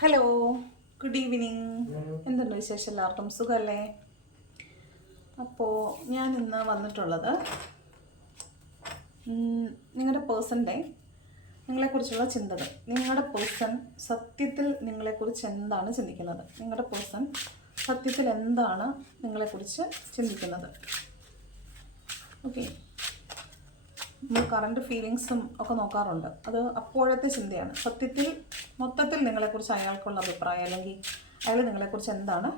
Hello good evening എന്തുണ്ട് വിശേഷം എല്ലാവർക്കും? സുഖമല്ലേ അപ്പോൾ ഞാൻ ഇന്ന് വന്നിട്ടുള്ളത് നിങ്ങളുടെ പേഴ്സന്റെ നിങ്ങളെക്കുറിച്ചുള്ള ചിന്തകൾ. നിങ്ങളുടെ പേഴ്സൺ സത്യത്തിൽ നിങ്ങളെക്കുറിച്ച് എന്താണ് ചിന്തിക്കുന്നത്? നിങ്ങളുടെ പേഴ്സൺ സത്യത്തിൽ എന്താണ് നിങ്ങളെക്കുറിച്ച് ചിന്തിക്കുന്നത്? ഓക്കെ നമ്മൾ കറണ്ട് ഫീലിങ്സും ഒക്കെ നോക്കാറുണ്ട്. അത് അപ്പോഴത്തെ ചിന്തയാണ്. സത്യത്തിൽ മൊത്തത്തിൽ നിങ്ങളെക്കുറിച്ച് അയാൾക്കുള്ള അഭിപ്രായം അല്ലെങ്കിൽ അയാൾ നിങ്ങളെക്കുറിച്ച് എന്താണ്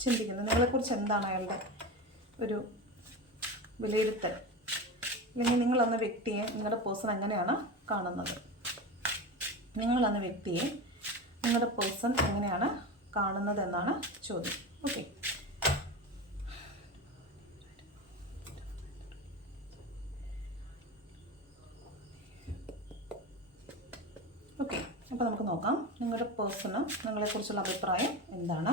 ചിന്തിക്കുന്നത്? നിങ്ങളെക്കുറിച്ച് എന്താണ് അയാളുടെ ഒരു വിലയിരുത്തൽ? അല്ലെങ്കിൽ നിങ്ങളെന്ന വ്യക്തിയെ നിങ്ങളുടെ പേഴ്സൺ എങ്ങനെയാണ് കാണുന്നത്? നിങ്ങളെന്ന വ്യക്തിയെ നിങ്ങളുടെ പേഴ്സൺ എങ്ങനെയാണ് കാണുന്നത് എന്നാണ് ചോദ്യം. ഓക്കെ ഓക്കെ അപ്പോൾ നമുക്ക് നോക്കാം. നിങ്ങളുടെ പേഴ്സണ് നിങ്ങളെക്കുറിച്ചുള്ള അഭിപ്രായം എന്താണ്?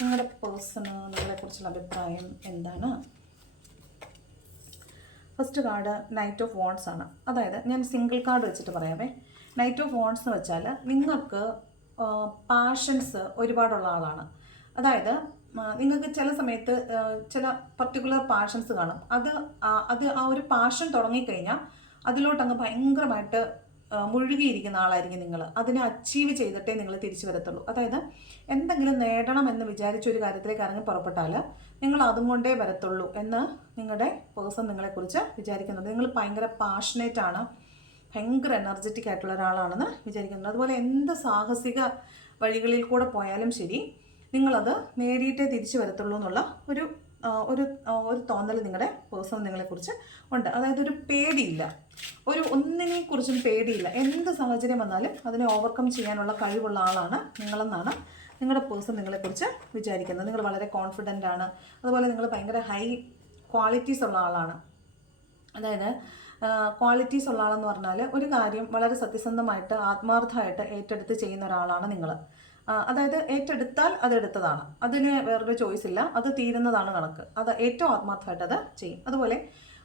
നിങ്ങളുടെ പേഴ്സണ് നിങ്ങളെക്കുറിച്ചുള്ള അഭിപ്രായം എന്താണ്? First card knight of wands ആണ്. അതായത് ഞാൻ സിംഗിൾ കാർഡ് വെച്ചിട്ട് പറയാമേ. നൈറ്റ് ഓഫ് വോൺസ് എന്ന് വെച്ചാൽ നിങ്ങൾക്ക് പാഷൻസ് ഒരുപാടുള്ള ആളാണ്. അതായത് നിങ്ങൾക്ക് ചില സമയത്ത് ചില പർട്ടിക്കുലർ പാഷൻസ് കാണും. അത് അത് ആ ഒരു പാഷൻ തുടങ്ങിക്കഴിഞ്ഞാൽ അതിലോട്ടങ്ങ് ഭയങ്കരമായിട്ട് മുഴുകിയിരിക്കുന്ന ആളായിരിക്കും നിങ്ങൾ അതിനെ അച്ചീവ് ചെയ്തിട്ടേ നിങ്ങൾ തിരിച്ചു വരത്തുള്ളൂ. അതായത് എന്തെങ്കിലും നേടണം എന്ന് വിചാരിച്ച ഒരു കാര്യത്തിലേക്ക് ഇറങ്ങി പുറപ്പെട്ടാൽ നിങ്ങൾ അതും കൊണ്ടേ വരത്തുള്ളൂ എന്ന് നിങ്ങളുടെ പേഴ്സൺ നിങ്ങളെക്കുറിച്ച് വിചാരിക്കുന്നത്. നിങ്ങൾ ഭയങ്കര പാഷനേറ്റ് ആണ്. ഭയങ്കര എനർജറ്റിക് ആയിട്ടുള്ള ഒരാളാണെന്ന് വിചാരിക്കുന്നത്. അതുപോലെ എന്ത് സാഹസിക വഴികളിൽ കൂടെ പോയാലും ശരി നിങ്ങളത് നേടിയിട്ടേ തിരിച്ചു വരത്തുള്ളൂ എന്നുള്ള ഒരു ഒരു ഒരു തോന്നൽ നിങ്ങളുടെ പേഴ്സൺ നിങ്ങളെക്കുറിച്ച് ഉണ്ട്. അതായത് ഒരു പേടിയില്ല. ഒരു ഒന്നിനെ കുറിച്ചും പേടിയില്ല. എന്ത് സാഹചര്യം വന്നാലും അതിനെ ഓവർകം ചെയ്യാനുള്ള കഴിവുള്ള ആളാണ് നിങ്ങളെന്നാണ് നിങ്ങളുടെ പേഴ്സൺ നിങ്ങളെക്കുറിച്ച് വിചാരിക്കുന്നത്. നിങ്ങൾ വളരെ കോൺഫിഡന്റ് ആണ്. അതുപോലെ നിങ്ങൾ ഭയങ്കര ഹൈ ക്വാളിറ്റീസ് ഉള്ള ആളാണ്. അതായത് ക്വാളിറ്റീസ് ഉള്ള ആളെന്ന് പറഞ്ഞാൽ ഒരു കാര്യം വളരെ സത്യസന്ധമായിട്ട് ആത്മാർത്ഥമായിട്ട് ഏറ്റെടുത്ത് ചെയ്യുന്ന ഒരാളാണ് നിങ്ങൾ അതായത് ഏറ്റെടുത്താൽ അത് എടുത്തതാണ്. അതിന് വേറൊരു ചോയ്സ് ഇല്ല. അത് തീരുന്നതാണ് കണക്ക്. അത് ഏറ്റവും ആത്മാർത്ഥമായിട്ട് അത് ചെയ്യും. അതുപോലെ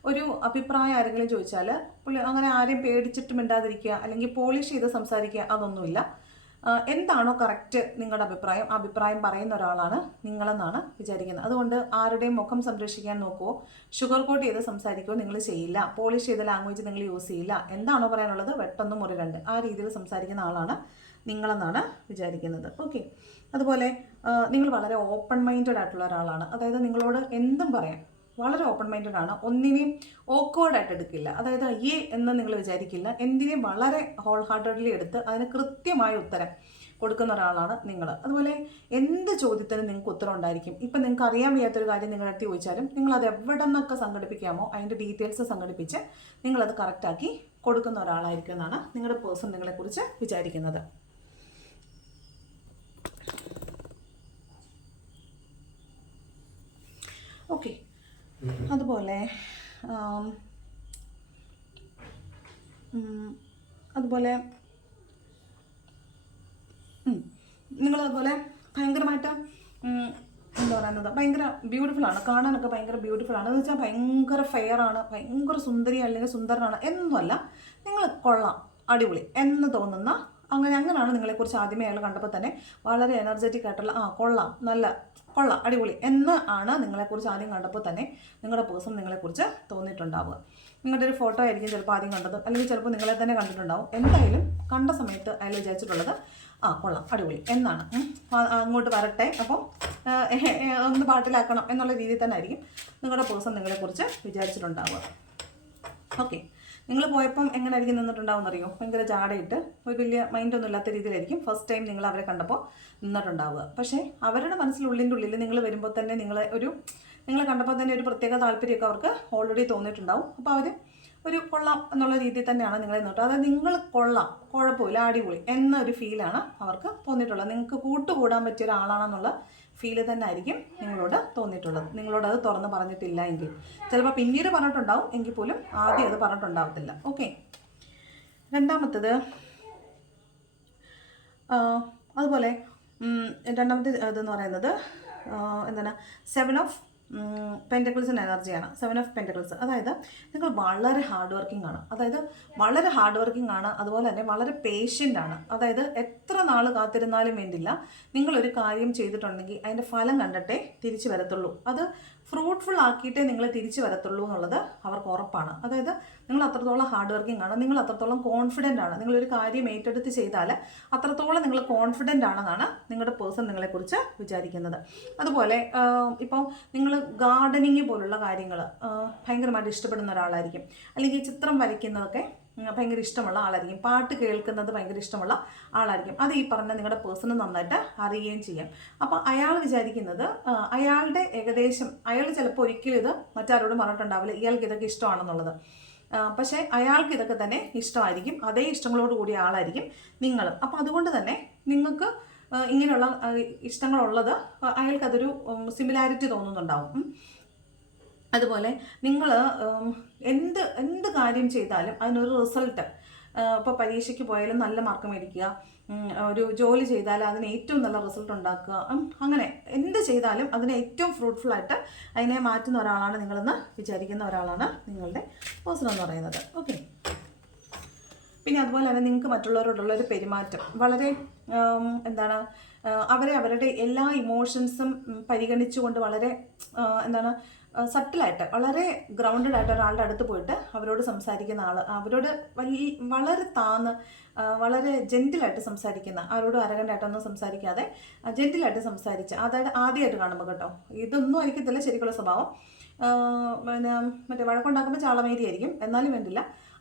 ഒരു അഭിപ്രായം ആരെങ്കിലും ചോദിച്ചാൽ പുള്ളി അങ്ങനെ ആരെയും പേടിച്ചിട്ട് മിണ്ടാതിരിക്കുക അല്ലെങ്കിൽ പോളിഷ് ചെയ്ത് സംസാരിക്കുക അതൊന്നുമില്ല. എന്താണോ കറക്റ്റ് നിങ്ങളുടെ അഭിപ്രായം? അഭിപ്രായം പറയുന്ന ഒരാളാണ് നിങ്ങളെന്നാണ് വിചാരിക്കുന്നത്. അതുകൊണ്ട് ആരുടെയും മുഖം സംരക്ഷിക്കാൻ നോക്കുവോ? ഷുഗർ കോട്ട് ചെയ്ത് സംസാരിക്കുകയോ നിങ്ങൾ ചെയ്യില്ല. പോളിഷ് ചെയ്ത ലാംഗ്വേജ് നിങ്ങൾ യൂസ് ചെയ്യില്ല. എന്താണോ പറയാനുള്ളത്? വെട്ടൊന്നും മുറി രണ്ട്. ആ രീതിയിൽ സംസാരിക്കുന്ന ആളാണ് നിങ്ങളെന്നാണ് വിചാരിക്കുന്നത്. ഓക്കെ അതുപോലെ നിങ്ങൾ വളരെ ഓപ്പൺ മൈൻഡഡ് ആയിട്ടുള്ള ഒരാളാണ്. അതായത് നിങ്ങളോട് എന്തും പറയാം. വളരെ ഓപ്പൺ മൈൻഡഡ് ആണ്. ഒന്നിനെയും ആയിട്ട് എടുക്കില്ല. അതായത് അയ്യേ എന്ന് നിങ്ങൾ വിചാരിക്കില്ല. എന്തിനേയും വളരെ ഹോൾ ഹാർട്ടഡ്ലി എടുത്ത് അതിന് കൃത്യമായ ഉത്തരം കൊടുക്കുന്ന ഒരാളാണ് നിങ്ങൾ അതുപോലെ എന്ത് ചോദ്യത്തിനും നിങ്ങൾക്ക് ഉത്തരം ഉണ്ടായിരിക്കും. ഇപ്പം നിങ്ങൾക്ക് അറിയാൻ വയ്യാത്തൊരു കാര്യം നിങ്ങളുടെ അടുത്ത് ചോദിച്ചാലും നിങ്ങൾ അത് എവിടെ നിന്നൊക്കെ സംഘടിപ്പിക്കാമോ അതിന്റെ ഡീറ്റെയിൽസ് സംഘടിപ്പിച്ച് നിങ്ങളത് കറക്റ്റാക്കി കൊടുക്കുന്ന ഒരാളായിരിക്കും എന്നാണ് നിങ്ങളുടെ പേഴ്സൺ നിങ്ങളെക്കുറിച്ച് വിചാരിക്കുന്നത്. ഓക്കെ. അതുപോലെ അതുപോലെ നിങ്ങളതുപോലെ ഭയങ്കരമായിട്ട് എന്താ പറയുന്നത് ഭയങ്കര ബ്യൂട്ടിഫുൾ ആണ്. കാണാനൊക്കെ ഭയങ്കര ബ്യൂട്ടിഫുൾ ആണ്. എന്ന് വെച്ചാൽ ഭയങ്കര ഫെയർ ആണ് ഭയങ്കര സുന്ദരി അല്ലെങ്കിൽ സുന്ദരനാണ്. എന്നൊന്നുമല്ല നിങ്ങൾ കൊള്ളാം. അടിപൊളി. എന്ന് തോന്നുന്ന അങ്ങനെ അങ്ങനെയാണ് നിങ്ങളെക്കുറിച്ച് ആദ്യമേ അയാൾ കണ്ടപ്പോൾ തന്നെ വളരെ എനർജറ്റിക് ആയിട്ടുള്ള ആ കൊള്ളാം നല്ല കൊള്ളാം അടിപൊളി എന്ന് ആണ് നിങ്ങളെക്കുറിച്ച് ആദ്യം കണ്ടപ്പോൾ തന്നെ നിങ്ങളുടെ പേഴ്സൺ നിങ്ങളെക്കുറിച്ച് തോന്നിയിട്ടുണ്ടാവുക. നിങ്ങളുടെ ഒരു ഫോട്ടോ ആയിരിക്കും ചിലപ്പോൾ ആദ്യം കണ്ടത് അല്ലെങ്കിൽ ചിലപ്പോൾ നിങ്ങളെ തന്നെ കണ്ടിട്ടുണ്ടാവും. എന്തായാലും കണ്ട സമയത്ത് അയാൾ വിചാരിച്ചിട്ടുള്ളത് ആ കൊള്ളാം അടിപൊളി എന്നാണ്. അങ്ങോട്ട് വരട്ടെ അപ്പോൾ ഒന്ന് പാട്ടിലാക്കണം എന്നുള്ള രീതിയിൽ തന്നെ ആയിരിക്കും നിങ്ങളുടെ പേഴ്സൺ നിങ്ങളെക്കുറിച്ച് വിചാരിച്ചിട്ടുണ്ടാവുക. ഓക്കെ നിങ്ങൾ പോയപ്പം നിന്നിട്ടുണ്ടാവും അറിയോ ഭയങ്കര ജാടയിട്ട്. ഒരു വലിയ മൈൻഡൊന്നും ഇല്ലാത്ത രീതിയിലായിരിക്കും ഫസ്റ്റ് ടൈം നിങ്ങൾ അവരെ കണ്ടപ്പോൾ നിന്നിട്ടുണ്ടാവുക. പക്ഷേ അവരുടെ മനസ്സിലുള്ളിന്റെ ഉള്ളിൽ നിങ്ങൾ വരുമ്പോൾ തന്നെ നിങ്ങൾ ഒരു നിങ്ങൾ കണ്ടപ്പോൾ തന്നെ ഒരു പ്രത്യേക താല്പര്യമൊക്കെ അവർക്ക് ഓൾറെഡി തോന്നിയിട്ടുണ്ടാവും. അപ്പോൾ അവർ ഒരു കൊള്ളാം എന്നുള്ള രീതിയിൽ തന്നെയാണ് നിങ്ങളെ നോട്ടം അതായത് നിങ്ങൾ കൊള്ളാം കുഴപ്പമില്ല അടിപൊളി എന്നൊരു ഫീലാണ് അവർക്ക് തോന്നിയിട്ടുള്ളത്. നിങ്ങൾക്ക് കൂട്ടുകൂടാൻ പറ്റിയ ഒരാളാണെന്നുള്ള ഫീൽ തന്നെ ആയിരിക്കും നിങ്ങളോട് തോന്നിയിട്ടുള്ളത്. നിങ്ങളോട് അത് തുറന്ന് പറഞ്ഞിട്ടില്ല എങ്കിൽ. ചിലപ്പോൾ പിന്നീട് പറഞ്ഞിട്ടുണ്ടാവും എങ്കിൽ പോലും ആദ്യം അത് പറഞ്ഞിട്ടുണ്ടാവത്തില്ല. ഓക്കെ രണ്ടാമത്തത് അതുപോലെ രണ്ടാമത്തെ ഇതെന്ന് പറയുന്നത് എന്താണ് സെവൻ ഓഫ് പെന്റക്കിൾസിന്റെ എനർജിയാണ് സെവൻ ഓഫ് പെന്റക്കിൾസ് അതായത് നിങ്ങൾ വളരെ ഹാർഡ് വർക്കിംഗ് ആണ്. അതായത് വളരെ ഹാർഡ് വർക്കിംഗ് ആണ്. അതുപോലെ തന്നെ വളരെ പേഷ്യന്റ് ആണ്. അതായത് എത്ര നാൾ കാത്തിരുന്നാലും വേണ്ടില്ല. നിങ്ങളൊരു കാര്യം ചെയ്തിട്ടുണ്ടെങ്കിൽ അതിന്റെ ഫലം കണ്ടിട്ടേ തിരിച്ചു വരത്തുള്ളൂ. അത് ഫ്രൂട്ട്ഫുൾ ആക്കിയിട്ടേ നിങ്ങൾ തിരിച്ചു വരത്തുള്ളൂ എന്നുള്ളത് അവർക്ക് ഉറപ്പാണ്. അതായത് നിങ്ങൾ അത്രത്തോളം ഹാർഡ് വർക്കിംഗ് ആണ് നിങ്ങൾ അത്രത്തോളം കോൺഫിഡന്റ് ആണ്. നിങ്ങളൊരു കാര്യം ഏറ്റെടുത്ത് ചെയ്താൽ അത്രത്തോളം നിങ്ങൾ കോൺഫിഡന്റ് ആണെന്നാണ് നിങ്ങളുടെ പേഴ്സൺ നിങ്ങളെക്കുറിച്ച് വിചാരിക്കുന്നത്. അതുപോലെ ഇപ്പോൾ നിങ്ങൾ ഗാർഡനിങ് പോലുള്ള കാര്യങ്ങൾ ഭയങ്കരമായിട്ട് ഇഷ്ടപ്പെടുന്ന ഒരാളായിരിക്കും. അല്ലെങ്കിൽ ചിത്രം വരയ്ക്കുന്നതൊക്കെ ഭയങ്കര ഇഷ്ടമുള്ള ആളായിരിക്കും. പാട്ട് കേൾക്കുന്നത് ഭയങ്കര ഇഷ്ടമുള്ള ആളായിരിക്കും. അത് ഈ പറഞ്ഞ നിങ്ങളുടെ പേഴ്സണ് നന്നായിട്ട് അറിയുകയും ചെയ്യാം. അപ്പോൾ അയാൾ വിചാരിക്കുന്നത് അയാളുടെ ഏകദേശം അയാൾ ചിലപ്പോൾ ഒരിക്കലും ഇത് മറ്റാരോടും പറഞ്ഞിട്ടുണ്ടാവില്ല. ഇയാൾക്ക് ഇതൊക്കെ ഇഷ്ടമാണെന്നുള്ളത്. പക്ഷേ അയാൾക്ക് ഇതൊക്കെ തന്നെ ഇഷ്ടമായിരിക്കും. അതേ ഇഷ്ടങ്ങളോട് കൂടിയ ആളായിരിക്കും നിങ്ങളും. അപ്പോൾ അതുകൊണ്ട് തന്നെ നിങ്ങൾക്ക് ഇങ്ങനെയുള്ള ഇഷ്ടങ്ങളുള്ളത് അയാൾക്കതൊരു സിമിലാരിറ്റി തോന്നുന്നുണ്ടാവും. അതുപോലെ നിങ്ങൾ എന്ത് എന്ത് കാര്യം ചെയ്താലും അതിനൊരു റിസൾട്ട് ഇപ്പോൾ പരീക്ഷയ്ക്ക് പോയാലും നല്ല മാർക്ക് മേടിക്കുക ഒരു ജോലി ചെയ്താൽ അതിന് ഏറ്റവും നല്ല റിസൾട്ട് ഉണ്ടാക്കുക അങ്ങനെ എന്ത് ചെയ്താലും അതിനെ ഏറ്റവും ഫ്രൂട്ട്ഫുൾ ആയിട്ട് അതിനെ മാറ്റുന്ന ഒരാളാണ് നിങ്ങളെന്ന് വിചാരിക്കുന്ന ഒരാളാണ് നിങ്ങളുടെ പേഴ്സൺ എന്ന് പറയുന്നത്. ഓക്കെ പിന്നെ അതുപോലെ തന്നെ നിങ്ങൾക്ക് മറ്റുള്ളവരോടുള്ള ഒരു പെരുമാറ്റം. വളരെ എന്താണ് അവരെ അവരുടെ എല്ലാ ഇമോഷൻസും പരിഗണിച്ചുകൊണ്ട് വളരെ എന്താണ് സട്ടിലായിട്ട് വളരെ ഗ്രൗണ്ടഡ് ആയിട്ട് ഒരാളുടെ അടുത്ത് പോയിട്ട് അവരോട് സംസാരിക്കുന്ന ആൾ അവരോട് വലിയ വളരെ താന്ന് വളരെ ജെന്റിലായിട്ട് സംസാരിക്കുന്ന ആരോടും അരകണ്ടായിട്ടൊന്നും സംസാരിക്കാതെ ജെന്റിലായിട്ട് സംസാരിച്ച് അതായത് ആദ്യമായിട്ട് കാണുമ്പോൾ കേട്ടോ ഇതൊന്നും ആയിരിക്കത്തില്ല ശരിക്കുള്ള സ്വഭാവം. പിന്നെ മറ്റേ വഴക്കുണ്ടാക്കുമ്പോൾ ചാളമേരി ആയിരിക്കും എന്നാലും വേണ്ടില്ല.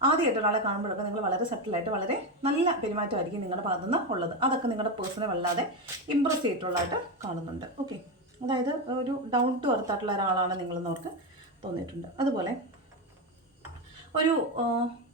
ആദ്യമായിട്ട് ഒരാളെ കാണുമ്പോഴൊക്കെ നിങ്ങൾ വളരെ സെറ്റിലായിട്ട് വളരെ നല്ല പെരുമാറ്റമായിരിക്കും നിങ്ങളുടെ ഭാഗത്തുനിന്ന് ഉള്ളത്. അതൊക്കെ നിങ്ങളുടെ പേഴ്സണെ വല്ലാതെ ഇമ്പ്രസ് ചെയ്തിട്ടുള്ളതായിട്ട് കാണുന്നുണ്ട്. ഓക്കെ അതായത് ഒരു ഡൗൺ ടു എർത്ത് ആയിട്ടുള്ള ഒരാളാണ് നിങ്ങളെന്ന് അവർക്ക് തോന്നിയിട്ടുണ്ട്. അതുപോലെ ഒരു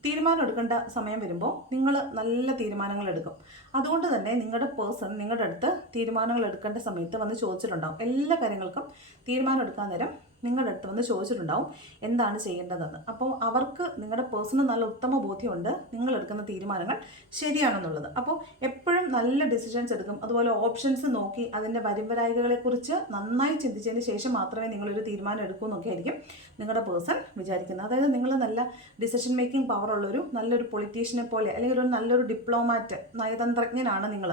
തീരുമാനം എടുക്കേണ്ട സമയം വരുമ്പോൾ നിങ്ങൾ നല്ല തീരുമാനങ്ങൾ എടുക്കും. അതുകൊണ്ട് തന്നെ നിങ്ങളുടെ പേഴ്സൺ നിങ്ങളുടെ അടുത്ത് തീരുമാനങ്ങൾ എടുക്കേണ്ട സമയത്ത് വന്ന് ചോദിച്ചിട്ടുണ്ടാകും എല്ലാ കാര്യങ്ങൾക്കും തീരുമാനം എടുക്കാൻ നേരം നിങ്ങളുടെ അടുത്ത് വന്ന് ചോദിച്ചിട്ടുണ്ടാവും എന്താണ് ചെയ്യേണ്ടതെന്ന്. അപ്പോൾ അവർക്ക് നിങ്ങളുടെ പേഴ്സണൽ നല്ല ഉത്തമ ബോധ്യമുണ്ട്. നിങ്ങൾ എടുക്കുന്ന തീരുമാനങ്ങൾ ശരിയാണെന്നുള്ളത്. അപ്പോൾ എപ്പോഴും നല്ല ഡിസിഷൻസ് എടുക്കും. അതുപോലെ ഓപ്ഷൻസ് നോക്കി അതിന്റെ വരുംവരായികളെക്കുറിച്ച് നന്നായി ചിന്തിച്ചതിന് ശേഷം മാത്രമേ നിങ്ങളൊരു തീരുമാനം എടുക്കൂ എന്നൊക്കെ ആയിരിക്കും നിങ്ങളുടെ പേഴ്സൺ വിചാരിക്കുന്നത്. അതായത് നിങ്ങൾ നല്ല ഡിസിഷൻ മേക്കിംഗ് പവർ ഉള്ളൊരു നല്ലൊരു പൊളിറ്റീഷ്യനെ പോലെ അല്ലെങ്കിൽ ഒരു നല്ലൊരു ഡിപ്ലോമാറ്റ് നയതന്ത്രജ്ഞനാണ് നിങ്ങൾ.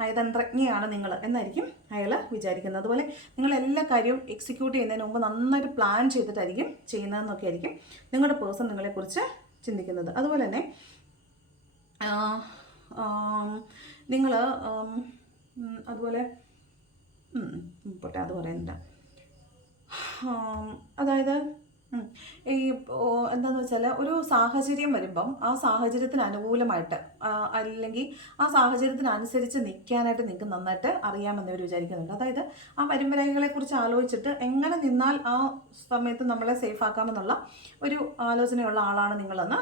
നയതന്ത്രജ്ഞയാണ് നിങ്ങൾ എന്നായിരിക്കും അയാൾ വിചാരിക്കുന്നത്. അതുപോലെ നിങ്ങൾ എല്ലാ കാര്യവും എക്സിക്യൂട്ട് ചെയ്യുന്നതിന് മുമ്പ് നന്നായിട്ട് പ്ലാൻ ചെയ്തിട്ടായിരിക്കും ചെയ്യുന്നതെന്നൊക്കെ ആയിരിക്കും നിങ്ങളുടെ പേഴ്സൺ നിങ്ങളെക്കുറിച്ച് ചിന്തിക്കുന്നത്. അതുപോലെ തന്നെ നിങ്ങൾ അതുപോലെ പോട്ടെ അത് പറയുന്നില്ല. അതായത് ഈ എന്താണെന്ന് വെച്ചാൽ ഒരു സാഹചര്യം വരുമ്പം ആ സാഹചര്യത്തിന് അനുകൂലമായിട്ട് അല്ലെങ്കിൽ ആ സാഹചര്യത്തിനനുസരിച്ച് നിൽക്കാനായിട്ട് നിങ്ങൾക്ക് നന്നായിട്ട് അറിയാമെന്ന് ഇവർ വിചാരിക്കുന്നുണ്ട്. അതായത് ആ വരുംവരകളെ കുറിച്ച് ആലോചിച്ചിട്ട് എങ്ങനെ നിന്നാൽ ആ സമയത്ത് നമ്മളെ സേഫ് ആക്കാമെന്നുള്ള ഒരു ആലോചനയുള്ള ആളാണ് നിങ്ങളെന്ന്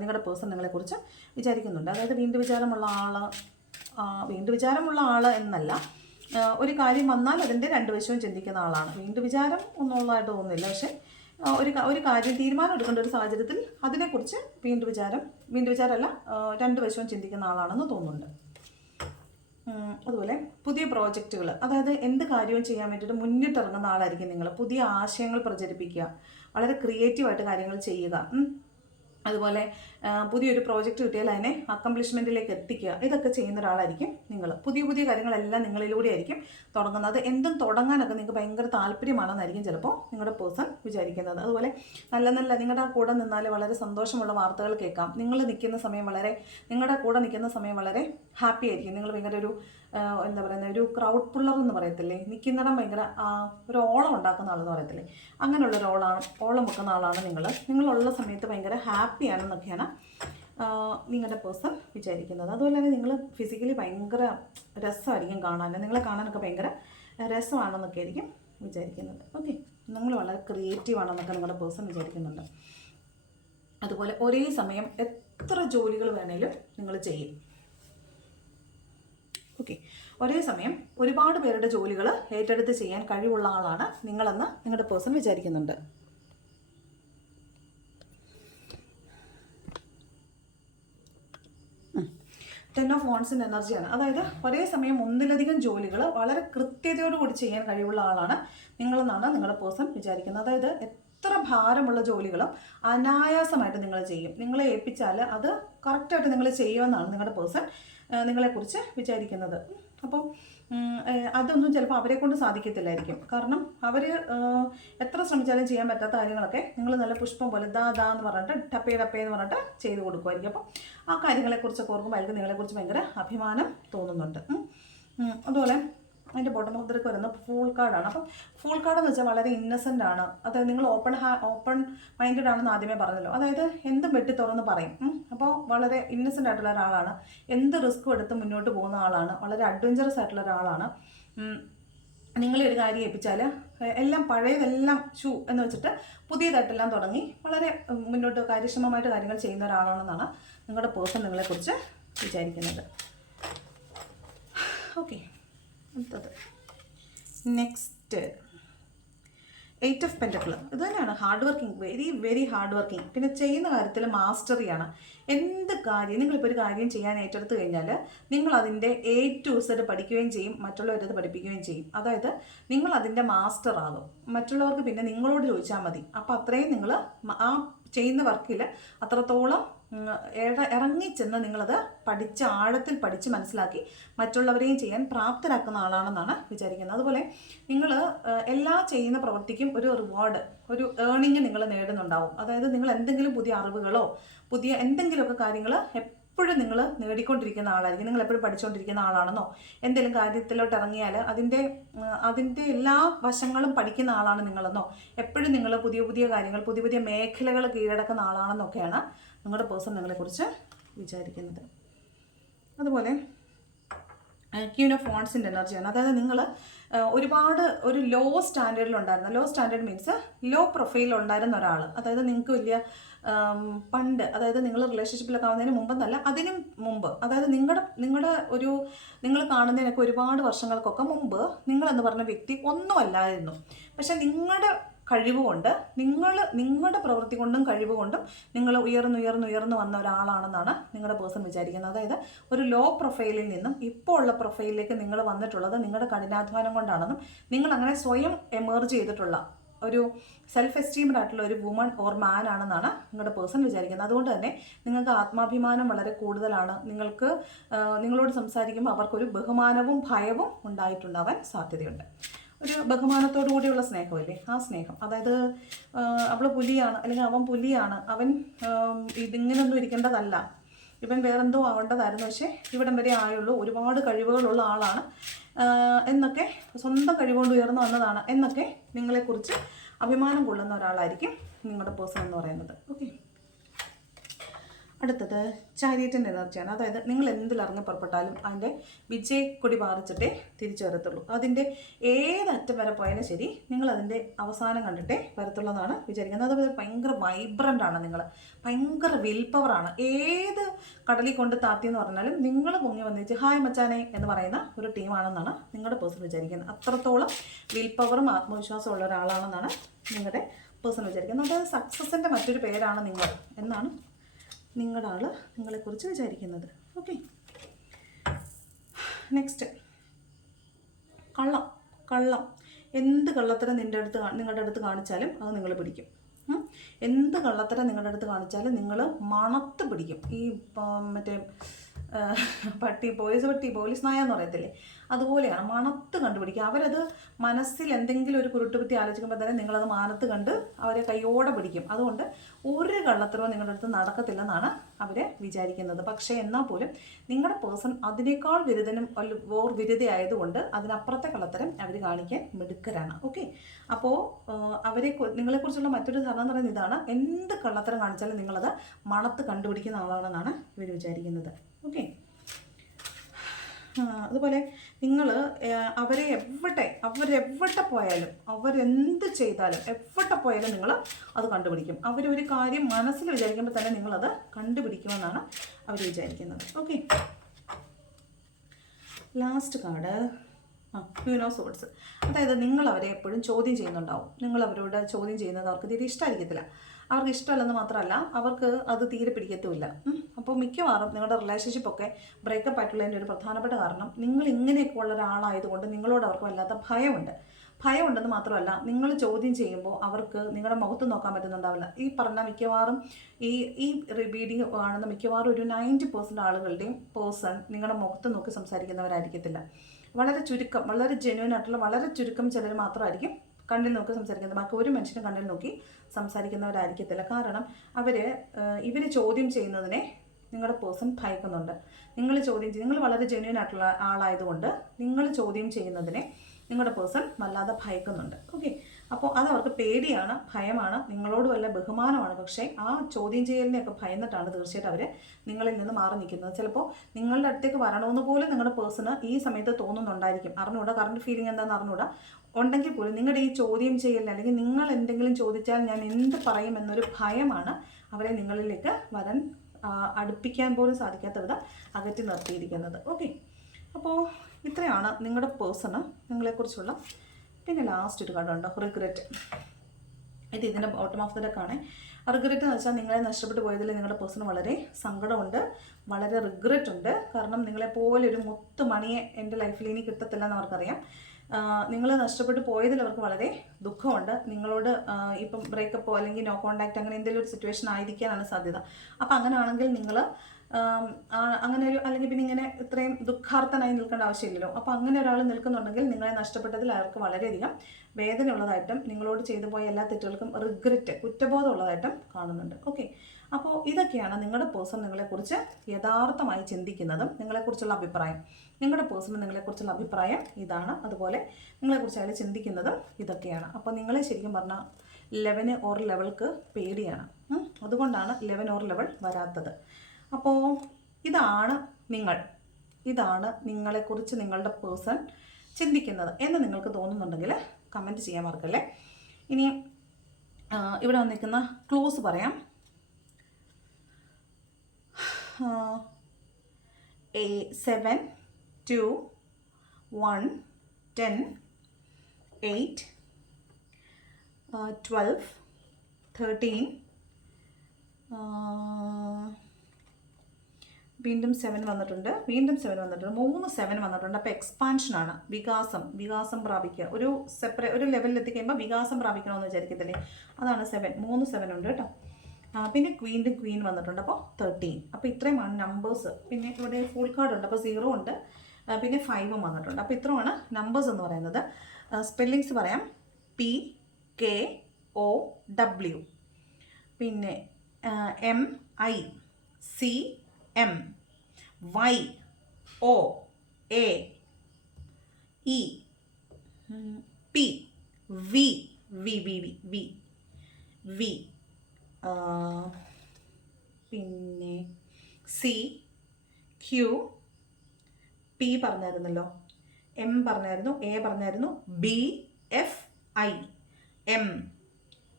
നിങ്ങളുടെ പേഴ്സൺ നിങ്ങളെക്കുറിച്ച് വിചാരിക്കുന്നുണ്ട്. അതായത് വീണ്ടും വിചാരമുള്ള ആൾ വീണ്ടും വിചാരമുള്ള ആൾ എന്നല്ല ഒരു കാര്യം വന്നാൽ അതിന്റെ രണ്ട് വശവും ചിന്തിക്കുന്ന ആളാണ്. വീണ്ടും വിചാരം ഒന്നുള്ളതായിട്ട് തോന്നുന്നില്ല. പക്ഷേ ഒരു ഒരു കാര്യം തീരുമാനം എടുക്കേണ്ട ഒരു സാഹചര്യത്തിൽ അതിനെക്കുറിച്ച് വീണ്ടും വിചാരം വീണ്ടും വിചാരമല്ല രണ്ട് വശവും ചിന്തിക്കുന്ന ആളാണെന്ന് തോന്നുന്നുണ്ട് അതുപോലെ പുതിയ പ്രോജക്റ്റുകൾ അതായത് എന്ത് കാര്യവും ചെയ്യാൻ വേണ്ടിയിട്ട് മുന്നിട്ടിറങ്ങുന്ന ആളായിരിക്കും നിങ്ങൾ പുതിയ ആശയങ്ങൾ പ്രചരിപ്പിക്കുക വളരെ ക്രിയേറ്റീവായിട്ട് കാര്യങ്ങൾ ചെയ്യുക. അതുപോലെ പുതിയൊരു പ്രോജക്റ്റ് കിട്ടിയാൽ അതിനെ അക്കംപ്ലിഷ്മെന്റിലേക്ക് എത്തിക്കുക. ഇതൊക്കെ ചെയ്യുന്ന ഒരാളായിരിക്കും നിങ്ങൾ. പുതിയ പുതിയ കാര്യങ്ങളെല്ലാം നിങ്ങളിലൂടെ ആയിരിക്കും തുടങ്ങുന്നത്. എന്തും തുടങ്ങാനൊക്കെ നിങ്ങൾക്ക് ഭയങ്കര താല്പര്യമാണെന്നായിരിക്കും ചിലപ്പോൾ നിങ്ങളുടെ പേഴ്സൺ വിചാരിക്കുന്നത്. അതുപോലെ നല്ല നല്ല നിങ്ങളുടെ കൂടെ നിന്നാൽ വളരെ സന്തോഷമുള്ള വാർത്തകൾ കേൾക്കാം. നിങ്ങൾ നിൽക്കുന്ന സമയം വളരെ നിങ്ങളുടെ കൂടെ നിൽക്കുന്ന സമയം വളരെ ഹാപ്പി ആയിരിക്കും. നിങ്ങൾ ഭയങ്കര ഒരു എന്താ പറയുന്നത് ഒരു ക്രൗഡ് പുള്ളർ എന്ന് പറയത്തില്ലേ? നിൽക്കുന്നിടം ഭയങ്കര ഒരു ഓളം ഉണ്ടാക്കുന്ന ആളെന്ന് പറയത്തില്ലേ? അങ്ങനെയുള്ള ഒരു ഓളാണ് ഓളം വെക്കുന്ന ആളാണ് നിങ്ങൾ നിങ്ങളുള്ള സമയത്ത് ഭയങ്കര ഹാപ്പിയാണെന്നൊക്കെയാണ് നിങ്ങളുടെ പേഴ്സൺ വിചാരിക്കുന്നത്. അതുപോലെ തന്നെ നിങ്ങൾ ഫിസിക്കലി ഭയങ്കര രസമായിരിക്കും കാണാൻ നിങ്ങളെ കാണാനൊക്കെ ഭയങ്കര രസമാണെന്നൊക്കെ ആയിരിക്കും വിചാരിക്കുന്നത്. ഓക്കെ നിങ്ങൾ വളരെ ക്രിയേറ്റീവ് ആണെന്നൊക്കെ നിങ്ങളുടെ പേഴ്സൺ വിചാരിക്കുന്നുണ്ട്. അതുപോലെ ഒരേ സമയം എത്ര ജോലികൾ വേണേലും നിങ്ങൾ ചെയ്യും. ഓക്കെ ഒരേ സമയം ഒരുപാട് പേരുടെ ജോലികൾ ഏറ്റെടുത്ത് ചെയ്യാൻ കഴിവുള്ള ആളാണ് നിങ്ങളെന്ന് നിങ്ങളുടെ പേഴ്സൺ വിചാരിക്കുന്നുണ്ട്. ടെൻ ഓഫ് വോൺസിന്റെ എനർജിയാണ് അതായത് ഒരേ സമയം ഒന്നിലധികം ജോലികൾ വളരെ കൃത്യതയോടുകൂടി ചെയ്യാൻ കഴിവുള്ള ആളാണ് നിങ്ങളെന്നാണ് നിങ്ങളുടെ പേഴ്സൺ വിചാരിക്കുന്നത്. അതായത് എത്ര ഭാരമുള്ള ജോലികളും അനായാസമായിട്ട് നിങ്ങൾ ചെയ്യും. നിങ്ങളെ ഏൽപ്പിച്ചാൽ അത് കറക്റ്റായിട്ട് നിങ്ങൾ ചെയ്യുമെന്നാണ് നിങ്ങളുടെ പേഴ്സൺ നിങ്ങളെക്കുറിച്ച് വിചാരിക്കുന്നത്. അപ്പം അതൊന്നും ചിലപ്പോൾ അവരെ കൊണ്ട് സാധിക്കത്തില്ലായിരിക്കും. കാരണം അവർ എത്ര ശ്രമിച്ചാലും ചെയ്യാൻ പറ്റാത്ത കാര്യങ്ങളൊക്കെ നിങ്ങൾ നല്ല പുഷ്പം പോലെ ദാ ദാ എന്ന് പറഞ്ഞിട്ട് ടപ്പേ ടപ്പേ എന്ന് പറഞ്ഞിട്ട് ചെയ്ത് കൊടുക്കുമായിരിക്കും. അപ്പം ആ കാര്യങ്ങളെക്കുറിച്ചൊക്കെ ഓർക്കുമ്പോൾ അവർക്ക് നിങ്ങളെക്കുറിച്ച് ഭയങ്കര അഭിമാനം തോന്നുന്നുണ്ട്. അതുപോലെ അതിന്റെ ബോട്ടം ഓഫ് ദർക്ക് വരുന്ന ഫുൾ കാർഡാണ് അപ്പം ഫുൾ കാർഡ് എന്ന് വെച്ചാൽ വളരെ ഇന്നസെന്റ് ആണ്. അതായത് നിങ്ങൾ ഓപ്പൺ ഹാ ഓപ്പൺ മൈൻഡഡ് ആണെന്ന് ആദ്യമേ പറഞ്ഞല്ലോ. അതായത് എന്തും വെട്ടി തുറന്ന് പറയും. അപ്പോൾ വളരെ ഇന്നസെന്റ് ആയിട്ടുള്ള ഒരാളാണ്. എന്ത് റിസ്ക്കും എടുത്ത് മുന്നോട്ട് പോകുന്ന ആളാണ്. വളരെ അഡ്വഞ്ചറസ് ആയിട്ടുള്ള ഒരാളാണ്. നിങ്ങളെ ഒരു കാര്യം ഏൽപ്പിച്ചാൽ എല്ലാം പഴയതെല്ലാം ഷൂ എന്ന് വെച്ചിട്ട് പുതിയതായിട്ടെല്ലാം തുടങ്ങി വളരെ മുന്നോട്ട് കാര്യക്ഷമമായിട്ട് കാര്യങ്ങൾ ചെയ്യുന്ന ഒരാളാണെന്നാണ് നിങ്ങളുടെ പേഴ്സൺ നിങ്ങളെക്കുറിച്ച് വിചാരിക്കുന്നത്. ഓക്കെ. അടുത്തത്. നെക്സ്റ്റ് എയ്റ്റ് ഓഫ് പെന്റക്കിൾ ഇത് തന്നെയാണ് hard working very very hard working പിന്നെ ചെയ്യുന്ന കാര്യത്തിൽ മാസ്റ്ററിയാണ് എന്ത് കാര്യം നിങ്ങളിപ്പോൾ ഒരു കാര്യം ചെയ്യാൻ ഏറ്റെടുത്ത് കഴിഞ്ഞാൽ നിങ്ങൾ അതിന്റെ എ ടു സെഡ് പഠിക്കുകയും ചെയ്യും മറ്റുള്ളവരത് പഠിപ്പിക്കുകയും ചെയ്യും. അതായത് നിങ്ങൾ അതിന്റെ മാസ്റ്റർ ആകും. മറ്റുള്ളവർക്ക് പിന്നെ നിങ്ങളോട് ചോദിച്ചാൽ മതി. അപ്പോൾ അത്രയും നിങ്ങൾ ആ ചെയ്യുന്ന വർക്കിൽ അത്രത്തോളം ഇറങ്ങിച്ചെന്ന് നിങ്ങളത് പഠിച്ച് ആഴത്തിൽ പഠിച്ച് മനസ്സിലാക്കി മറ്റുള്ളവരെയും ചെയ്യാൻ പ്രാപ്തരാക്കുന്ന ആളാണെന്നാണ് വിചാരിക്കുന്നത്. അതുപോലെ നിങ്ങൾ എല്ലാ ചെയ്യുന്ന പ്രവൃത്തിക്കും ഒരു റിവാർഡ് ഒരു ഏണിങ് നിങ്ങൾ നേടുന്നുണ്ടാവും. അതായത് നിങ്ങൾ എന്തെങ്കിലും പുതിയ അറിവുകളോ പുതിയ എന്തെങ്കിലുമൊക്കെ കാര്യങ്ങൾ എപ്പോഴും നിങ്ങൾ നേടിക്കൊണ്ടിരിക്കുന്ന ആളായിരിക്കും. നിങ്ങൾ എപ്പോഴും പഠിച്ചുകൊണ്ടിരിക്കുന്ന ആളാണെന്നോ എന്തെങ്കിലും കാര്യത്തിലോട്ട് ഇറങ്ങിയാൽ അതിന്റെ അതിന്റെ എല്ലാ വശങ്ങളും പഠിക്കുന്ന ആളാണ് നിങ്ങളെന്നോ എപ്പോഴും നിങ്ങൾ പുതിയ പുതിയ കാര്യങ്ങൾ പുതിയ പുതിയ മേഖലകൾ കീഴടക്കുന്ന ആളാണെന്നൊക്കെയാണ് നിങ്ങളുടെ പേഴ്സൺ നിങ്ങളെക്കുറിച്ച് വിചാരിക്കുന്നത്. അതുപോലെ ഓഫ് ഫോൺസിന്റെ എനർജിയാണ് അതായത് നിങ്ങൾ ഒരുപാട് ഒരു ലോ സ്റ്റാൻഡേർഡിലുണ്ടായിരുന്ന ലോ സ്റ്റാൻഡേർഡ് മീൻസ് ലോ പ്രൊഫൈലിൽ ഉണ്ടായിരുന്ന ഒരാൾ അതായത് നിങ്ങൾക്ക് വലിയ പണ്ട് അതായത് നിങ്ങൾ റിലേഷൻഷിപ്പിലൊക്കെ ആവുന്നതിന് മുമ്പെന്നല്ല അതിനും മുമ്പ് അതായത് നിങ്ങളുടെ നിങ്ങളുടെ ഒരു നിങ്ങൾ കാണുന്നതിനൊക്കെ ഒരുപാട് വർഷങ്ങൾക്കൊക്കെ മുമ്പ് നിങ്ങളെന്ന് പറഞ്ഞ വ്യക്തി ഒന്നുമല്ലായിരുന്നു. പക്ഷെ നിങ്ങളുടെ കഴിവ് കൊണ്ട് നിങ്ങൾ നിങ്ങളുടെ പ്രവൃത്തി കൊണ്ടും കഴിവ് കൊണ്ടും നിങ്ങൾ ഉയർന്നു ഉയർന്നു വന്ന ഒരാളാണെന്നാണ് നിങ്ങളുടെ പേഴ്സൺ വിചാരിക്കുന്നത്. അതായത് ഒരു ലോ പ്രൊഫൈലിൽ നിന്നും ഇപ്പോൾ ഉള്ള പ്രൊഫൈലിലേക്ക് നിങ്ങൾ വന്നിട്ടുള്ളത് നിങ്ങളുടെ കഠിനാധ്വാനം കൊണ്ടാണെന്നും നിങ്ങൾ അങ്ങനെ സ്വയം എമേർജ് ചെയ്തിട്ടുള്ള ഒരു സെൽഫ് എസ്റ്റീംഡ് ആയിട്ടുള്ള ഒരു വുമൺ ഓർ മാൻ ആണെന്നാണ് നിങ്ങളുടെ പേഴ്സൺ വിചാരിക്കുന്നത്. അതുകൊണ്ട് തന്നെ നിങ്ങൾക്ക് ആത്മാഭിമാനം വളരെ കൂടുതലാണ്. നിങ്ങൾക്ക് നിങ്ങളോട് സംസാരിക്കുമ്പോൾ അവർക്കൊരു ബഹുമാനവും ഭയവും ഉണ്ടായിട്ടുണ്ടാവാൻ സാധ്യതയുണ്ട്. ഒരു ബഹുമാനത്തോടു കൂടിയുള്ള സ്നേഹമല്ലേ? ആ സ്നേഹം. അതായത് അവൾ പുലിയാണ് അല്ലെങ്കിൽ അവൻ പുലിയാണ്. അവൻ ഇതിങ്ങനൊന്നും ഇരിക്കേണ്ടതല്ല. ഇവൻ വേറെന്തോ ആവേണ്ടതായിരുന്നു. പക്ഷേ ഇവിടം വരെ ആയുള്ളൂ. ഒരുപാട് കഴിവുകളുള്ള ആളാണ്. എന്നൊക്കെ സ്വന്തം കഴിവുകൊണ്ട് ഉയർന്നു വന്നതാണ്. എന്നൊക്കെ നിങ്ങളെക്കുറിച്ച് അഭിമാനം കൊള്ളുന്ന ഒരാളായിരിക്കും നിങ്ങളുടെ പേഴ്സൺ എന്ന് പറയുന്നത്. ഓക്കെ. അടുത്തത് ചാരിയറ്റിന്റെ എനർജിയാണ്. അതായത് നിങ്ങൾ എന്തിലിറങ്ങി പുറപ്പെട്ടാലും അതിന്റെ വിജയക്കൊടി പാറിച്ചിട്ടേ തിരിച്ചു വരത്തുള്ളൂ. അതിന്റെ ഏതറ്റം വരെ പോയാലും ശരി നിങ്ങൾ അതിന്റെ അവസാനം കണ്ടിട്ടേ വരത്തുള്ളതാണ് വിചാരിക്കുന്നത്. അതുപോലെ ഭയങ്കര വൈബ്രന്റ് ആണ് നിങ്ങൾ. ഭയങ്കര വിൽ പവറാണ് ഏത് കടലിൽ കൊണ്ട് താത്തി എന്ന് പറഞ്ഞാലും നിങ്ങൾ പൊങ്ങി വന്നിച്ച് ഹായ് മച്ചാനെ എന്ന് പറയുന്ന ഒരു ടീമാണെന്നാണ് നിങ്ങളുടെ പേഴ്സൺ വിചാരിക്കുന്നത്. അത്രത്തോളം വിൽ പവറും ആത്മവിശ്വാസവും ഉള്ള ഒരാളാണെന്നാണ് നിങ്ങളുടെ പേഴ്സൺ വിചാരിക്കുന്നത്. അതായത് സക്സസിന്റെ മറ്റൊരു പേരാണ് നിങ്ങൾ എന്നാണ് നിങ്ങളുടെ ആൾ നിങ്ങളെക്കുറിച്ച് വിചാരിക്കുന്നത്. ഓക്കെ നെക്സ്റ്റ് കള്ളം കള്ളം. എന്ത് കള്ളത്തരം നിന്റെ അടുത്ത് നിങ്ങളുടെ അടുത്ത് കാണിച്ചാലും അത് നിങ്ങൾ പിടിക്കും? എന്ത് കള്ളത്തരം നിങ്ങളുടെ അടുത്ത് കാണിച്ചാലും നിങ്ങൾ മണത്ത് പിടിക്കും. ഈ മറ്റേ പട്ടി പോലീസ് പട്ടി പോലീസ് നായ എന്ന് പറയത്തില്ലേ? അതുപോലെയാണ് മണത്ത് കണ്ടുപിടിക്കുക. അവരത് മനസ്സിൽ എന്തെങ്കിലും ഒരു കുരുട്ടുപറ്റി ആലോചിക്കുമ്പോൾ തന്നെ നിങ്ങളത് മാനത്ത് കണ്ട് അവരെ കൈയോടെ പിടിക്കും. അതുകൊണ്ട് ഒരു കള്ളത്തരവും നിങ്ങളുടെ അടുത്ത് നടക്കത്തില്ലെന്നാണ് അവർ വിചാരിക്കുന്നത്. പക്ഷേ എന്നാൽ പോലും നിങ്ങളുടെ പേഴ്സൺ അതിനേക്കാൾ വിരുദ്ധനും ഓർ വിരുദ്ധയായതുകൊണ്ട് അതിനപ്പുറത്തെ കള്ളത്തരം അവർ കാണിക്കാൻ മിടുക്കരാണ്. ഓക്കെ? അപ്പോൾ അവരെ നിങ്ങളെക്കുറിച്ചുള്ള മറ്റൊരു ധാരണ എന്ന് പറയുന്നത് ഇതാണ്. എന്ത് കള്ളത്തരം കാണിച്ചാലും നിങ്ങളത് മണത്ത് കണ്ടുപിടിക്കുന്ന ആളാണെന്നാണ് ഇവർ വിചാരിക്കുന്നത്. ഓക്കെ. അതുപോലെ നിങ്ങൾ അവരെ എവിടെ അവരെവിടെ പോയാലും അവരെന്ത് ചെയ്താലും എവിടെ പോയാലും നിങ്ങൾ അത് കണ്ടുപിടിക്കും. അവരൊരു കാര്യം മനസ്സിൽ വിചാരിക്കുമ്പോൾ തന്നെ നിങ്ങളത് കണ്ടുപിടിക്കുമെന്നാണ് അവർ വിചാരിക്കുന്നത്. ഓക്കെ. ലാസ്റ്റ് കാർഡ് ആ സോഡ്സ് അതായത് നിങ്ങൾ അവരെ എപ്പോഴും ചോദ്യം ചെയ്യുന്നുണ്ടാവും. നിങ്ങൾ അവരോട് ചോദ്യം ചെയ്യുന്നത് അവർക്ക് തീരെ ഇഷ്ടമായിരിക്കത്തില്ല അവർക്ക് ഇഷ്ടമല്ലെന്ന് മാത്രമല്ല അവർക്ക് അത് തീരെ പിടിക്കത്തുമില്ല. അപ്പോൾ മിക്കവാറും നിങ്ങളുടെ റിലേഷൻഷിപ്പ് ഒക്കെ ബ്രേക്കപ്പ് ആയിട്ടുള്ളതിന്റെ ഒരു പ്രധാനപ്പെട്ട കാരണം നിങ്ങൾ ഇങ്ങനെയൊക്കെ ഉള്ള ഒരാളായതുകൊണ്ട് നിങ്ങളോട് അവർക്ക് വല്ലാത്ത ഭയമുണ്ട്. ഭയമുണ്ടെന്ന് മാത്രമല്ല നിങ്ങൾ ചോദ്യം ചെയ്യുമ്പോൾ അവർക്ക് നിങ്ങളുടെ മുഖത്ത് നോക്കാൻ പറ്റുന്നുണ്ടാവില്ല. ഈ പറഞ്ഞ മിക്കവാറും ഈ ഈ റിബീഡിങ് കാണുന്ന മിക്കവാറും ഒരു നയന്റി പെർസെന്റ് ആളുകളുടെയും പേഴ്സൺ നിങ്ങളുടെ മുഖത്ത് നോക്കി സംസാരിക്കുന്നവരായിരിക്കത്തില്ല. വളരെ ചുരുക്കം വളരെ ജെന്യൂൻ ആയിട്ടുള്ള വളരെ ചുരുക്കം ചിലർ മാത്രമായിരിക്കും കണ്ണിൽ നോക്കി സംസാരിക്കുന്നത്. ബാക്കി ഒരു മനുഷ്യനും കണ്ണിൽ നോക്കി സംസാരിക്കുന്നവരായിരിക്കത്തില്ല. കാരണം അവർ ഇവർ ചോദ്യം ചെയ്യുന്നതിനെ നിങ്ങളുടെ പേഴ്സൺ ഭയക്കുന്നുണ്ട്. നിങ്ങൾ ചോദ്യം ചെയ്യും നിങ്ങൾ വളരെ ജെന്യൂൻ ആയിട്ടുള്ള ആളായതുകൊണ്ട് നിങ്ങൾ ചോദ്യം ചെയ്യുന്നതിനെ നിങ്ങളുടെ പേഴ്സൺ വല്ലാതെ ഭയക്കുന്നുണ്ട്. ഓക്കെ? അപ്പോൾ അത് അവർക്ക് പേടിയാണ് ഭയമാണ് നിങ്ങളോട് വല്ല ബഹുമാനമാണ്. പക്ഷേ ആ ചോദ്യം ചെയ്യലിനെയൊക്കെ ഭയന്നിട്ടാണ് തീർച്ചയായിട്ടും അവർ നിങ്ങളിൽ നിന്ന് മാറി നിൽക്കുന്നത്. ചിലപ്പോൾ നിങ്ങളുടെ അടുത്തേക്ക് വരണമെന്ന് പോലും നിങ്ങളുടെ പേഴ്സണ് ഈ സമയത്ത് തോന്നുന്നുണ്ടായിരിക്കും. അറിഞ്ഞൂടാ കറണ്ട് ഫീലിംഗ് എന്താണെന്ന് അറിഞ്ഞൂടാ ഉണ്ടെങ്കിൽ പോലും നിങ്ങളുടെ ഈ ചോദ്യം ചെയ്യലിന് അല്ലെങ്കിൽ നിങ്ങൾ എന്തെങ്കിലും ചോദിച്ചാൽ ഞാൻ എന്ത് പറയും എന്നൊരു ഭയമാണ് അവരെ നിങ്ങളിലേക്ക് വരാൻ അടുപ്പിക്കാൻ പോലും സാധിക്കാത്ത വിധം അകറ്റി നിർത്തിയിരിക്കുന്നത്. ഓക്കെ. അപ്പോൾ ഇത്രയാണ് നിങ്ങളുടെ പേഴ്സണ് നിങ്ങളെക്കുറിച്ചുള്ള പിന്നെ ലാസ്റ്റ് ഒരു കടമുണ്ട് റിഗ്രറ്റ് ഇത് ഇതിന്റെ ബോട്ടം ഓഫ് ദ ഡെക്കാണ് റിഗ്രറ്റ് എന്ന് വെച്ചാൽ നിങ്ങളെ നഷ്ടപ്പെട്ടു പോയതിൽ നിങ്ങളുടെ പേഴ്സണ് വളരെ സങ്കടമുണ്ട് വളരെ റിഗ്രറ്റ് ഉണ്ട്. കാരണം നിങ്ങളെപ്പോലെ ഒരു മുത്ത് മണിയെ എന്റെ ലൈഫിൽ ഇനി കിട്ടത്തില്ല എന്ന് അവർക്കറിയാം. നിങ്ങൾ നഷ്ടപ്പെട്ടു പോയതിൽ അവർക്ക് വളരെ ദുഃഖമുണ്ട്. നിങ്ങളോട് ഇപ്പം ബ്രേക്കപ്പോ അല്ലെങ്കിൽ നോ കോണ്ടാക്ട് അങ്ങനെ എന്തെങ്കിലും ഒരു സിറ്റുവേഷൻ ആയിരിക്കാനാണ് സാധ്യത. അപ്പം അങ്ങനെയാണെങ്കിൽ നിങ്ങൾ അങ്ങനെ ഒരു അല്ലെങ്കിൽ പിന്നെ ഇങ്ങനെ ഇത്രയും ദുഃഖാർത്ഥനായി നിൽക്കേണ്ട ആവശ്യമില്ലല്ലോ. അപ്പോൾ അങ്ങനെ ഒരാൾ നിൽക്കുന്നുണ്ടെങ്കിൽ നിങ്ങളെ നഷ്ടപ്പെട്ടതിൽ അയാൾക്ക് വളരെയധികം വേദന ഉള്ളതായിട്ടും നിങ്ങളോട് ചെയ്തു പോയ എല്ലാ തെറ്റുകൾക്കും റിഗ്രറ്റ് കുറ്റബോധം ഉള്ളതായിട്ടും കാണുന്നുണ്ട്. ഓക്കെ അപ്പോൾ ഇതൊക്കെയാണ് നിങ്ങളുടെ പേഴ്സൺ നിങ്ങളെക്കുറിച്ച് യഥാർത്ഥമായി ചിന്തിക്കുന്നതും നിങ്ങളെക്കുറിച്ചുള്ള അഭിപ്രായം. നിങ്ങളുടെ പേഴ്സൺ നിങ്ങളെക്കുറിച്ചുള്ള അഭിപ്രായം ഇതാണ്. അതുപോലെ നിങ്ങളെക്കുറിച്ച് അയാൾ ചിന്തിക്കുന്നതും ഇതൊക്കെയാണ്. അപ്പോൾ നിങ്ങളെ ശരിക്കും പറഞ്ഞാൽ ലെവന് ഓർ ലെവൽക്ക് പേടിയാണ്. അതുകൊണ്ടാണ് ലെവൻ ഓർ ലെവൽ വരാത്തത്. അപ്പോൾ ഇതാണ് നിങ്ങൾ. ഇതാണ് നിങ്ങളെക്കുറിച്ച് നിങ്ങളുടെ പേഴ്സൺ ചിന്തിക്കുന്നത് എന്ന് നിങ്ങൾക്ക് തോന്നുന്നുണ്ടെങ്കിൽ കമന്റ് ചെയ്യാൻ മറക്കല്ലേ? ഇനി ഇവിടെ വന്നിരിക്കുന്ന ക്ലോസ് പറയാം. A seven two one ten eight twelve thirteen വീണ്ടും സെവൻ വന്നിട്ടുണ്ട് വീണ്ടും സെവൻ വന്നിട്ടുണ്ട്. മൂന്ന് സെവൻ വന്നിട്ടുണ്ട്. അപ്പോൾ എക്സ്പാൻഷൻ ആണ്. വികാസം വികാസം പ്രാപിക്കുക. ഒരു സെപ്പറേ ഒരു ലെവലിൽ എത്തിക്കഴിയുമ്പോൾ വികാസം പ്രാപിക്കണമെന്ന് വിചാരിക്കത്തില്ലേ? അതാണ് സെവൻ മൂന്ന് സെവൻ ഉണ്ട് കേട്ടോ. പിന്നെ വീണ്ടും ക്വീൻ വന്നിട്ടുണ്ട്. അപ്പോൾ തേർട്ടീൻ അപ്പോൾ ഇത്രയുമാണ് നമ്പേഴ്സ് പിന്നെ ഇവിടെ ഫുൾ കാർഡ് ഉണ്ട്. അപ്പോൾ സീറോ ഉണ്ട്. പിന്നെ ഫൈവും വന്നിട്ടുണ്ട്. അപ്പോൾ ഇത്രയുമാണ് നമ്പേഴ്സ് എന്ന് പറയുന്നത്. സ്പെല്ലിങ്സ് പറയാം. പി കെ ഒ ഡബ്ല്യു പിന്നെ M I C M Y O A E P V V V V V V പിന്നെ സി ക്യു പി പറഞ്ഞായിരുന്നല്ലോ എം പറഞ്ഞായിരുന്നു എ പറഞ്ഞായിരുന്നു ബി എഫ് ഐ എം.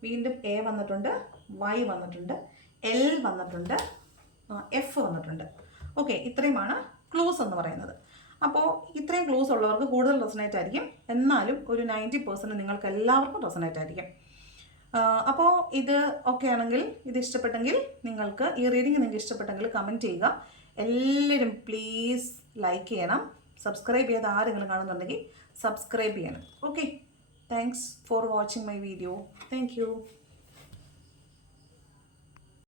വീണ്ടും എ വന്നിട്ടുണ്ട് വൈ വന്നിട്ടുണ്ട് L വന്നിട്ടുണ്ട് F വന്നിട്ടുണ്ട്. ഓക്കെ ഇത്രയുമാണ് ക്ലൂസ് എന്ന് പറയുന്നത്. അപ്പോൾ ഇത്രയും ക്ലൂസ് ഉള്ളവർക്ക് കൂടുതൽ റെസനേറ്റ് ആയിരിക്കും. എന്നാലും ഒരു നയന്റി പെർസെന്റ് നിങ്ങൾക്ക് എല്ലാവർക്കും റെസനേറ്റ് ആയിരിക്കും അപ്പോൾ ഇത് ഓക്കെ ആണെങ്കിൽ ഇത് ഇഷ്ടപ്പെട്ടെങ്കിൽ നിങ്ങൾക്ക് ഈ റീഡിങ് നിങ്ങൾക്ക് ഇഷ്ടപ്പെട്ടെങ്കിൽ കമന്റ് ചെയ്യുക. എല്ലാവരും പ്ലീസ് ലൈക്ക് ചെയ്യണം. സബ്സ്ക്രൈബ് ചെയ്ത് ആരെങ്കിലും കാണുന്നുണ്ടെങ്കിൽ സബ്സ്ക്രൈബ് ചെയ്യണം. Okay thanks for watching my video thank